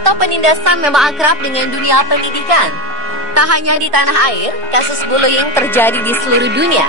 Fakta penindasan memang akrab dengan dunia pendidikan. Tak hanya di tanah air, kasus bullying terjadi di seluruh dunia.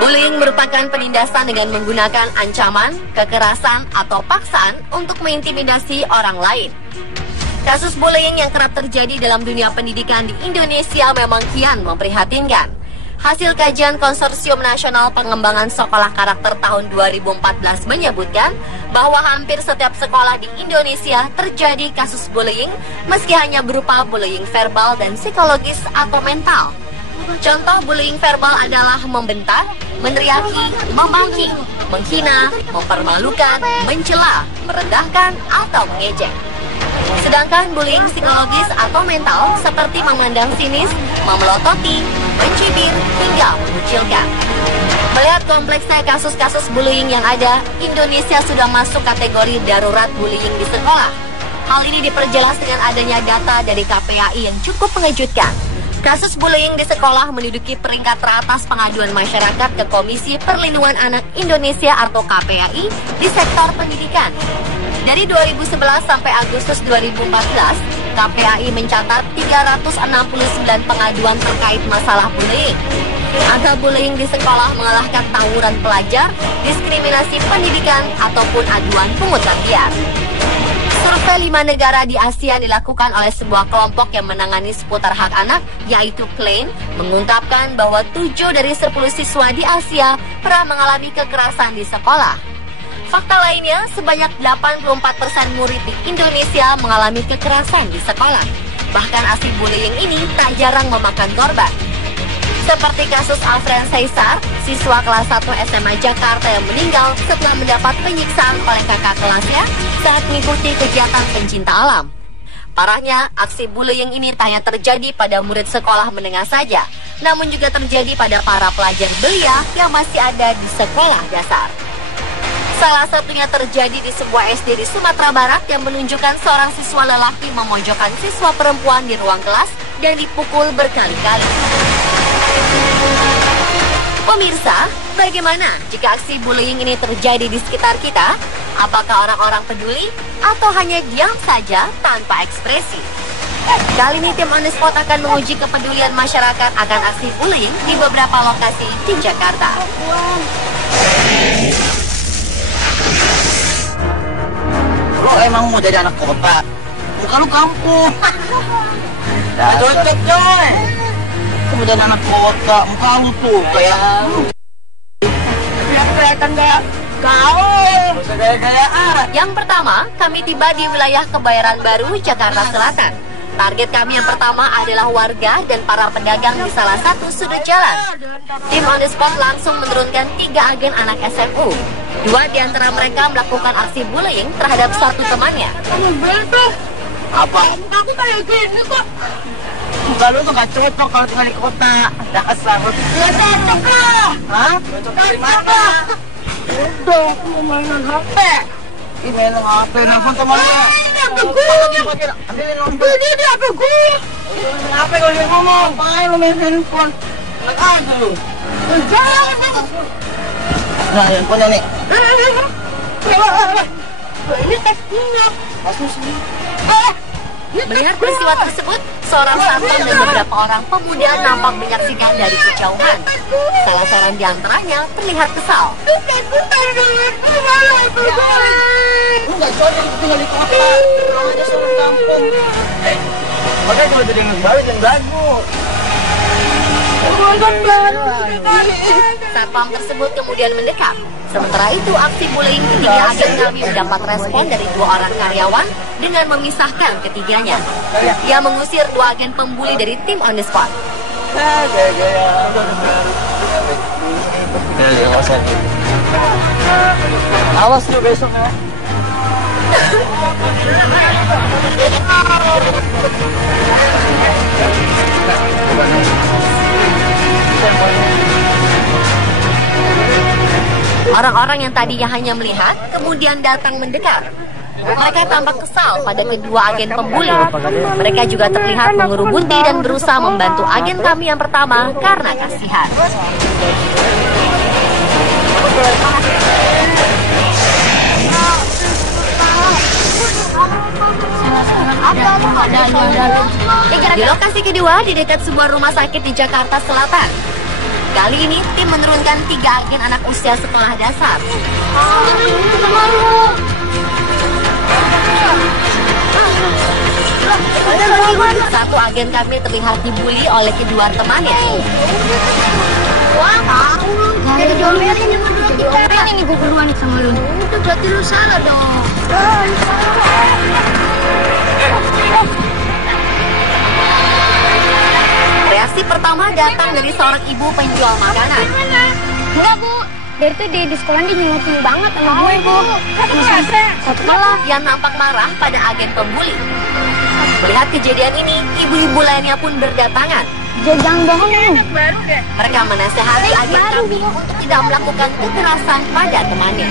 Bullying merupakan penindasan dengan menggunakan ancaman, kekerasan, atau paksaan untuk mengintimidasi orang lain. Kasus bullying yang kerap terjadi dalam dunia pendidikan di Indonesia memang kian memprihatinkan. Hasil kajian Konsorsium Nasional Pengembangan Sekolah Karakter tahun 2014 menyebutkan bahwa hampir setiap sekolah di Indonesia terjadi kasus bullying, meski hanya berupa bullying verbal dan psikologis atau mental. Contoh bullying verbal adalah membentak, meneriaki, memaki, menghina, mempermalukan, mencela, merendahkan, atau mengejek. Sedangkan bullying psikologis atau mental seperti memandang sinis, memelototi, mencibir, hingga mengucilkan. Melihat kompleksnya kasus-kasus bullying yang ada, Indonesia sudah masuk kategori darurat bullying di sekolah. Hal ini diperjelas dengan adanya data dari KPAI yang cukup mengejutkan. Kasus bullying di sekolah menduduki peringkat teratas pengaduan masyarakat ke Komisi Perlindungan Anak Indonesia atau KPAI di sektor pendidikan. Dari 2011 sampai Agustus 2014, KPAI mencatat 369 pengaduan terkait masalah bullying. Angka bullying di sekolah mengalahkan tawuran pelajar, diskriminasi pendidikan, ataupun aduan pungutan liar. Survei 5 negara di Asia dilakukan oleh sebuah kelompok yang menangani seputar hak anak, yaitu Klein, mengungkapkan bahwa 7 dari 10 siswa di Asia pernah mengalami kekerasan di sekolah. Fakta lainnya, sebanyak 84% murid di Indonesia mengalami kekerasan di sekolah. Bahkan aksi bullying ini tak jarang memakan korban. Seperti kasus Alfred Caesar, siswa kelas 1 SMA Jakarta yang meninggal setelah mendapat penyiksaan oleh kakak kelasnya saat mengikuti kegiatan pencinta alam. Parahnya, aksi bullying ini tak hanya terjadi pada murid sekolah menengah saja, namun juga terjadi pada para pelajar belia yang masih ada di sekolah dasar. Salah satunya terjadi di sebuah SD di Sumatera Barat yang menunjukkan seorang siswa lelaki memojokkan siswa perempuan di ruang kelas dan dipukul berkali-kali. Pemirsa, bagaimana jika aksi bullying ini terjadi di sekitar kita? Apakah orang-orang peduli atau hanya diam saja tanpa ekspresi? Kali ini tim On The Spot akan menguji kepedulian masyarakat akan aksi bullying di beberapa lokasi di Jakarta. Lo emang mau jadi anak kota? Muka lu kampung. Gak cocok coy. Kamu jadi anak kota, muka lu tuh kayak kelihatan kayak gaul, gaya-gayaan. Yang pertama, kami tiba di wilayah Kebayoran Baru, Jakarta Selatan. Target kami yang pertama adalah warga dan para pedagang di salah satu sudut jalan. Tim On The Spot langsung menurunkan 3 agen anak SMU. 2 di antara mereka melakukan aksi bullying terhadap satu temannya. Apa? Aku kayak gini kok. Muka lu tuh gak cocok kalau tinggal di kota. Dasar lu. Gak cocok lah. Hah? Cocok dari mana? Udah, aku mau mainan HP. Ini mainan HP, nelfon temannya. Ini HP gue. Ini HP gue. Ini HP kalau dia ngomong. Ngapain lu main handphone? Enak aja lu. Jangan. Nah, handphonenya nih. Ini teksnya. Kasusnya. Melihat peristiwa tersebut, seorang satpam dan beberapa orang pemuda nampak menyaksikan dari kejauhan. Salah seorang di antaranya terlihat kesal. Lu gak cocok tinggal di kota. Lu aja seorang kampung. Makanya kalau jadi anak baru jangan bagus. Satpam tersebut kemudian mendekat. Sementara itu, aksi bullying ketiga agen kami mendapat respon dari 2 orang karyawan dengan memisahkan ketiganya. Ia mengusir 2 agen pembuli dari tim On The Spot. Awas lu besok ya. Orang-orang yang tadinya hanya melihat, kemudian datang mendekat. Mereka tampak kesal pada kedua agen pembuli. Mereka juga terlihat mengerubuti dan berusaha membantu agen kami yang pertama karena kasihan. Di lokasi kedua, di dekat sebuah rumah sakit di Jakarta Selatan. Kali ini, tim menurunkan 3 agen anak usia sekolah dasar. Satu agen kami terlihat dibully oleh kedua temannya. Wah, jadi diomelin nih gue berdua nih sama lu. Itu berarti lu salah dong. Reaksi pertama datang dari seorang ibu penjual makanan. Enggak, Bu. Dari itu di sekolah dia nyengokin banget sama gue, Bu. Satu Malah yang nampak marah pada agen pembuli. Melihat kejadian ini, ibu-ibu lainnya pun berdatangan. Jangan bohong lu. Mereka menasehati agen kami untuk tidak melakukan kekerasan pada temannya.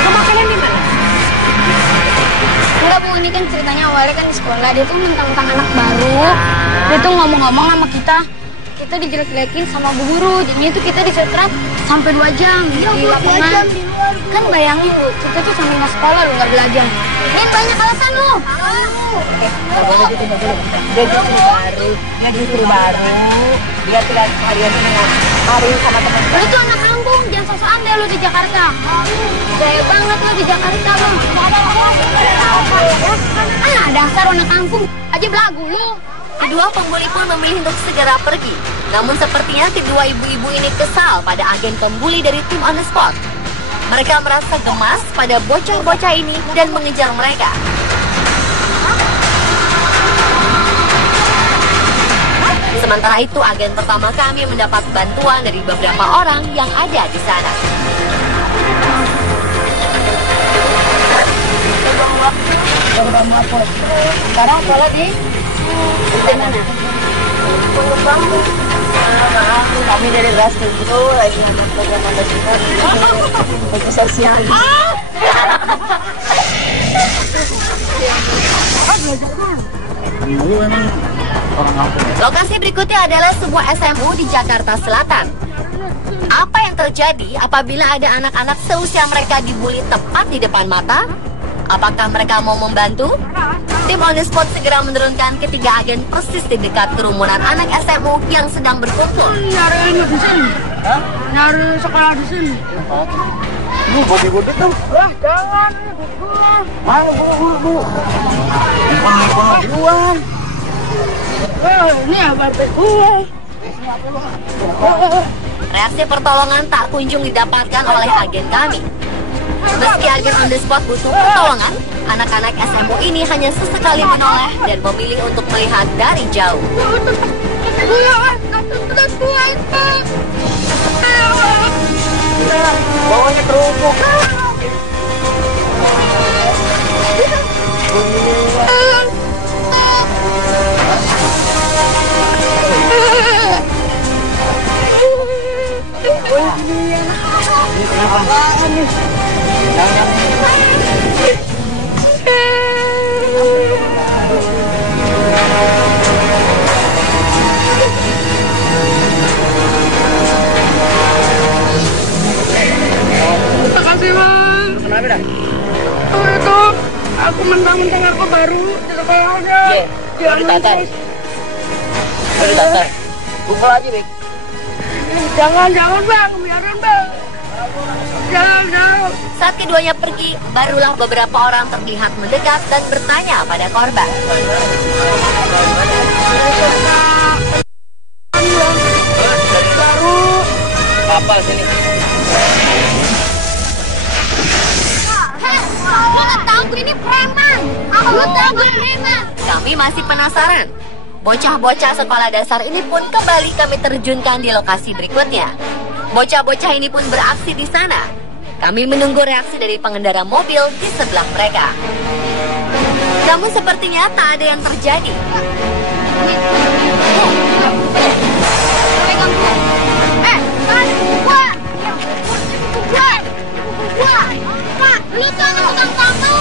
Makanan di mana? Enggak, Bu, ini kan ceritanya awalnya kan di sekolah. Dia tuh mentang-mentang anak baru. Dia tuh ngomong-ngomong sama kita. Kita dijelek-jelekin sama bu guru. Jadinya itu kita disetrap sampai 2 jam di lapangan. Kan bayangin, Bu, kita tuh sampai nggak sekolah lu, nggak belajar. Ini banyak alasan lu. Dia justru baru. Dia tidak sekalian hari sama teman. Lu tuh anak kampung, jangan sok-sokan deh lu di Jakarta. Gaya banget lu di Jakarta lu. Dasar anak kampung aja belagu lu. Kedua pembuli pun memilih untuk segera pergi. Namun sepertinya kedua ibu-ibu ini kesal pada agen pembuli dari tim On The Spot. Mereka merasa gemas pada bocah-bocah ini dan mengejar mereka. Sementara itu, agen pertama kami mendapat bantuan dari beberapa orang yang ada di sana. Sekarang sekolah di mana? Kami dari grassroots itu lagi ngomong program untuk sosial. Lokasi berikutnya adalah sebuah SMU di Jakarta Selatan. Apa yang terjadi apabila ada anak-anak seusia mereka dibully tepat di depan mata? Apakah mereka mau membantu? Tim On The Spot segera menurunkan ketiga agen persis di dekat kerumunan anak SMU yang sedang berkumpul. Nyari ini di sini. Nyari sekolah di sini. Bu, bodi-bodi tuh. Wah, jangan. Mana bu? Buang. Ini apa gue? Reaksi pertolongan tak kunjung didapatkan oleh agen kami. Meski agen On The Spot butuh pertolongan, anak-anak SMU ini hanya sesekali menoleh dan memilih untuk melihat dari jauh. Bawahnya kerupuk. Makasih, Bang. Kenapa dah? Oh, itu aku mentang-mentang aku baru di sekolahnya. Iya, ditatar. Ditatar. Pukul aja, Bek. Jangan, Bang. Biarin, Bang. Jangan. Saat keduanya pergi, barulah beberapa orang terlihat mendekat dan bertanya pada korban. Baru. Kapal sini. Lu tahu gue ini preman. Lu tahu gue preman. Kami masih penasaran. Bocah-bocah sekolah dasar ini pun kembali kami terjunkan di lokasi berikutnya. Bocah-bocah ini pun beraksi di sana. Kami menunggu reaksi dari pengendara mobil di sebelah mereka. Namun sepertinya tak ada yang terjadi. Lu jangan tukang kamu.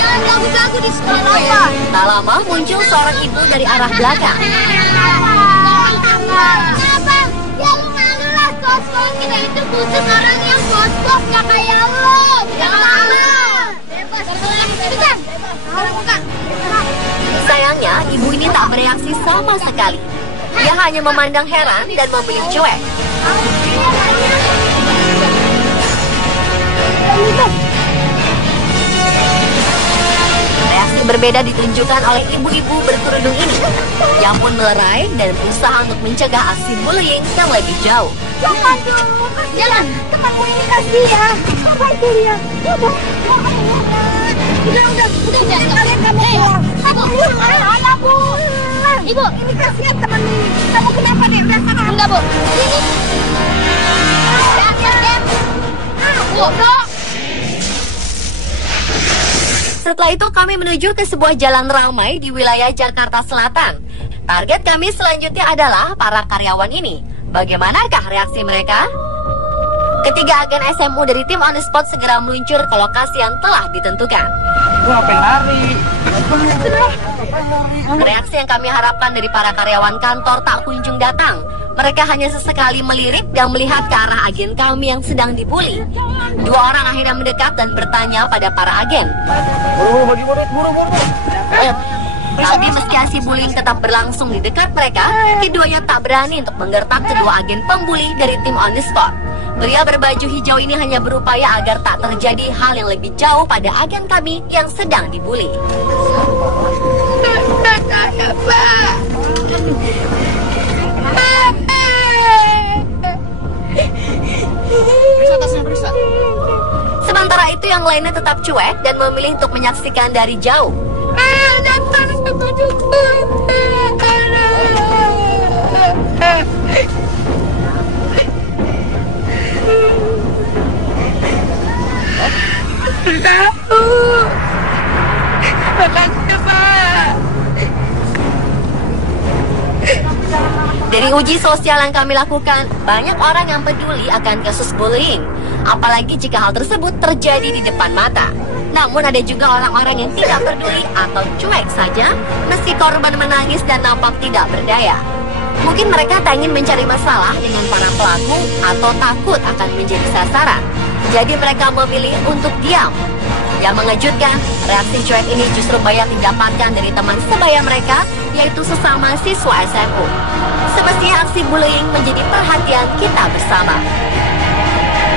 Jangan lagu-lagu di sekolah ya. Tak lama muncul seorang ibu dari arah belakang. Kenapa? Ya lu malu lah, sos-sos kita itu butuh orang yang sos-sos gak kayak lu. Jangan malu. Bebas. Bukan. Sayangnya ibu ini tak bereaksi sama sekali. Dia hanya memandang heran dan memilih cuek. Reaksi berbeda ditunjukkan oleh ibu-ibu berkerudung ini, yang pun melerai dan berusaha untuk mencegah aksi bullying yang lebih jauh. Jangan, temanku ini kasih ya. Apa itu dia? Udah, kalian kamu pulang. Ibu, Ibu, ini kasihan teman ini. Kamu kenapa deh? Udah sana. Enggak, Bu. Ini. Bu, Setelah itu kami menuju ke sebuah jalan ramai di wilayah Jakarta Selatan. Target kami selanjutnya adalah para karyawan ini. Bagaimanakah reaksi mereka? Ketiga agen SMU dari tim On The Spot segera meluncur ke lokasi yang telah ditentukan. Reaksi yang kami harapkan dari para karyawan kantor tak kunjung datang. Mereka hanya sesekali melirik dan melihat ke arah agen kami yang sedang dibully. Dua orang akhirnya mendekat dan bertanya pada para agen. Tapi meski aksi bullying tetap berlangsung di dekat mereka, keduanya tak berani untuk menggertak kedua agen pembuli dari tim On The Spot. Pria berbaju hijau ini hanya berupaya agar tak terjadi hal yang lebih jauh pada agen kami yang sedang dibully. Sementara itu yang lainnya tetap cuek dan memilih untuk menyaksikan dari jauh. Dari uji sosial yang kami lakukan, banyak orang yang peduli akan kasus bullying, apalagi jika hal tersebut terjadi di depan mata. Namun ada juga orang-orang yang tidak peduli atau cuek saja, meski korban menangis dan nampak tidak berdaya. Mungkin mereka tak ingin mencari masalah dengan para pelaku atau takut akan menjadi sasaran. Jadi mereka memilih untuk diam. Yang mengejutkan, reaksi cuek ini justru banyak didapatkan dari teman sebaya mereka, yaitu sesama siswa SMU. Semestinya aksi bullying menjadi perhatian kita bersama.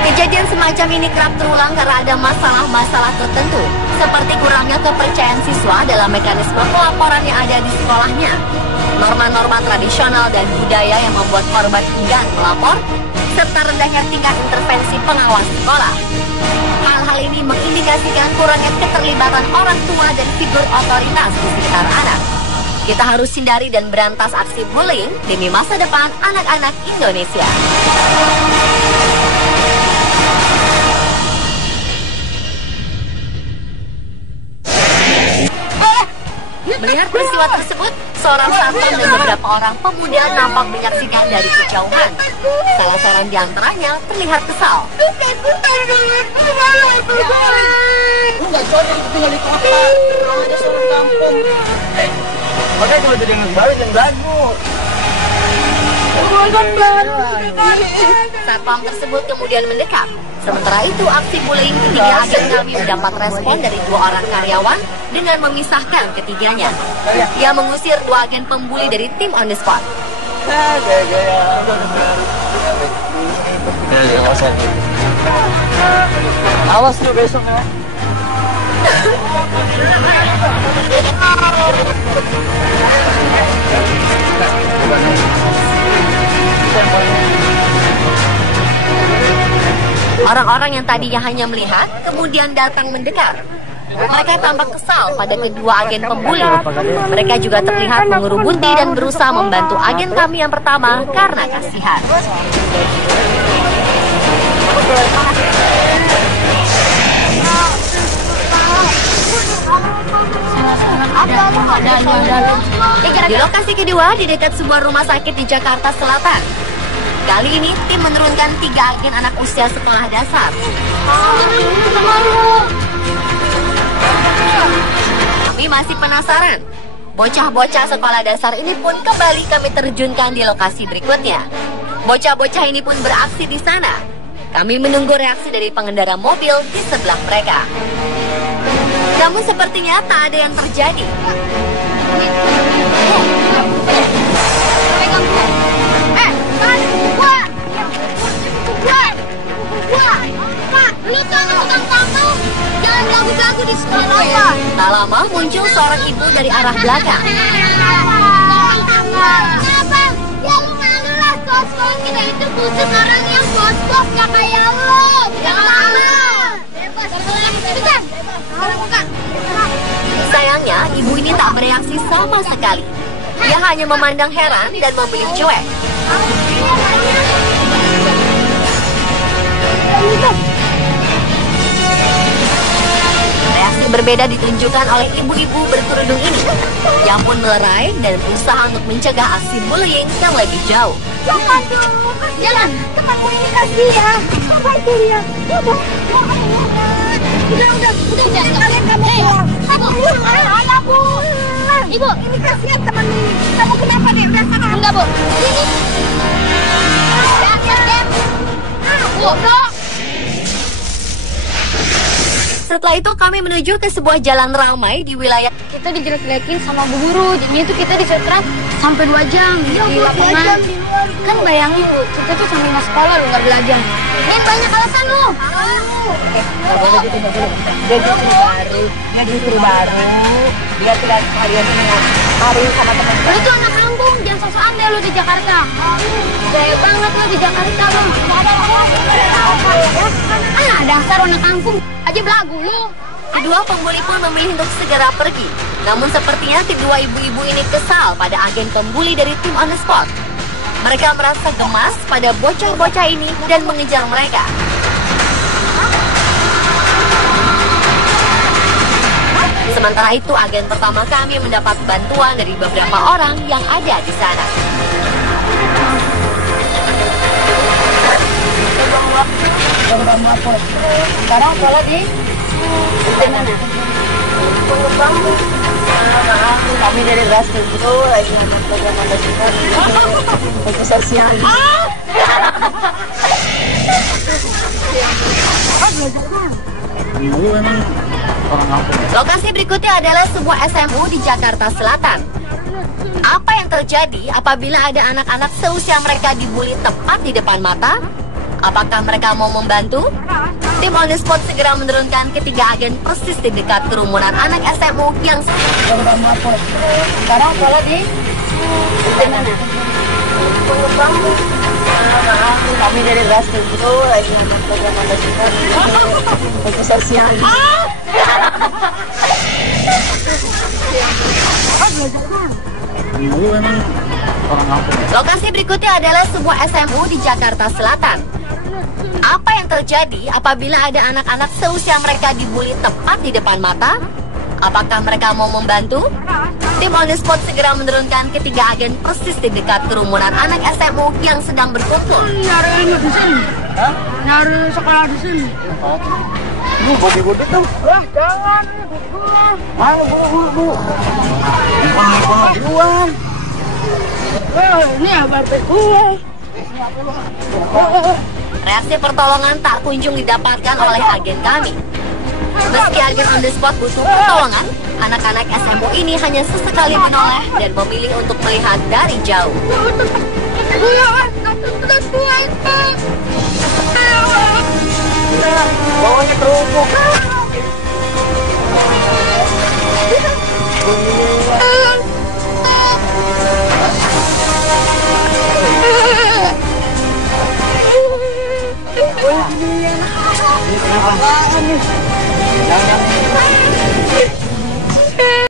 Kejadian semacam ini kerap terulang karena ada masalah-masalah tertentu, seperti kurangnya kepercayaan siswa dalam mekanisme pelaporan yang ada di sekolahnya, norma-norma tradisional dan budaya yang membuat korban enggan melapor, serta rendahnya tingkat intervensi pengawas sekolah. Hal-hal ini mengindikasikan kurangnya keterlibatan orang tua dan figur otoritas di sekitar anak. Kita harus hindari dan berantas aksi bullying demi masa depan anak-anak Indonesia. Melihat peristiwa tersebut, seorang satpam dan beberapa orang pemuda nampak menyaksikan dari kejauhan. Salah seorang di antaranya terlihat kesal. Enggak cocok tinggal di kota, namanya seorang kampung. Makanya kalau jadi yang baru dan bagus. Satpam tersebut kemudian mendekat. Sementara itu, aksi bullying ketiga agen kami mendapat respon dari dua orang karyawan dengan memisahkan ketiganya. Ia mengusir dua agen pembuli dari tim On The Spot. Awas lu besok ya. Orang-orang yang tadinya hanya melihat, kemudian datang mendekat. Mereka tampak kesal pada kedua agen pembuli. Mereka juga terlihat mengerubuti dan berusaha membantu agen kami yang pertama karena kasihan. Di lokasi kedua, di dekat sebuah rumah sakit di Jakarta Selatan. Kali ini, tim menurunkan 3 agen anak usia sekolah dasar. Kami masih penasaran. Bocah-bocah sekolah dasar ini pun kembali kami terjunkan di lokasi berikutnya. Bocah-bocah ini pun beraksi di sana. Kami menunggu reaksi dari pengendara mobil di sebelah mereka. Namun sepertinya tak ada yang terjadi. Tak lama muncul seorang ibu dari arah belakang. Kenapa? Ya lu malu lah, kos-kos kita itu khusus orang yang kos-kos gak kayak lo. Jangan malu. Sayangnya, ibu ini tak bereaksi sama sekali. Dia hanya memandang heran dan memilih cuek. Reaksi berbeda ditunjukkan oleh ibu-ibu berkerudung ini, yang pun melerai dan berusaha untuk mencegah aksi bullying yang lebih jauh. Jangan dong, jangan. Temanku ini kasihan. Apa itu dia? Udah. Kalian kamu pulang. Ibu. Ibu, ini kasihan teman ini. Kamu kenapa deh? Udah sana. Enggak, Bu. Ini. Bu. Setelah itu kami menuju ke sebuah jalan ramai di wilayah. Kita dijelek-jelekin sama bu guru. Jadinya itu kita disetrap sampai 2 jam di lapangan. Kan bayangin Bu, kita tuh sambil nggak sekolah lu nggak belajar. Ini banyak alasan lu. Dia justru baru. Dia tidak sekalian hari sama teman. Lu tuh anak kampung, jangan sok-sokan deh lu di Jakarta. Gaya banget lu di Jakarta lu. Dasar anak kampung aja belagu lu. Kedua pembuli pun memilih untuk segera pergi. Namun sepertinya kedua ibu-ibu ini kesal pada agen pembuli dari tim On The Spot. Mereka merasa gemas pada bocah-bocah ini dan mengejar mereka. Sementara itu, agen pertama kami mendapat bantuan dari beberapa orang yang ada di sana. Sekarang sekolah di mana? Kami dari Grassroots itu lagi ngomong program untuk sosial. Lokasi berikutnya adalah sebuah SMU di Jakarta Selatan. Apa yang terjadi apabila ada anak-anak seusia mereka dibully tepat di depan mata? Apakah mereka mau membantu? Tim On The Spot segera menurunkan ketiga agen persis di dekat kerumunan anak SMU yang sekarang sekolah di mana? Kami dari Grassroots itu lagi ngomong program untuk sosial. Lokasi berikutnya adalah sebuah SMU di Jakarta Selatan. Apa yang terjadi apabila ada anak-anak seusia mereka dibully tepat di depan mata? Apakah mereka mau membantu? Tim On The Spot segera menurunkan ketiga agen persis di dekat kerumunan anak SMU yang sedang berkumpul. Nyari di sini. Nyari sekolah di sini. Bu, bodi-bodi tuh. Wah, jangan. Mana bu. Buang. Ini apa gue? Reaksi pertolongan tak kunjung didapatkan oleh agen kami. Meski agen On The Spot butuh pertolongan, anak-anak SMU ini hanya sesekali menoleh dan memilih untuk melihat dari jauh. Bawahnya terubuk. Apaan nih? Jangan.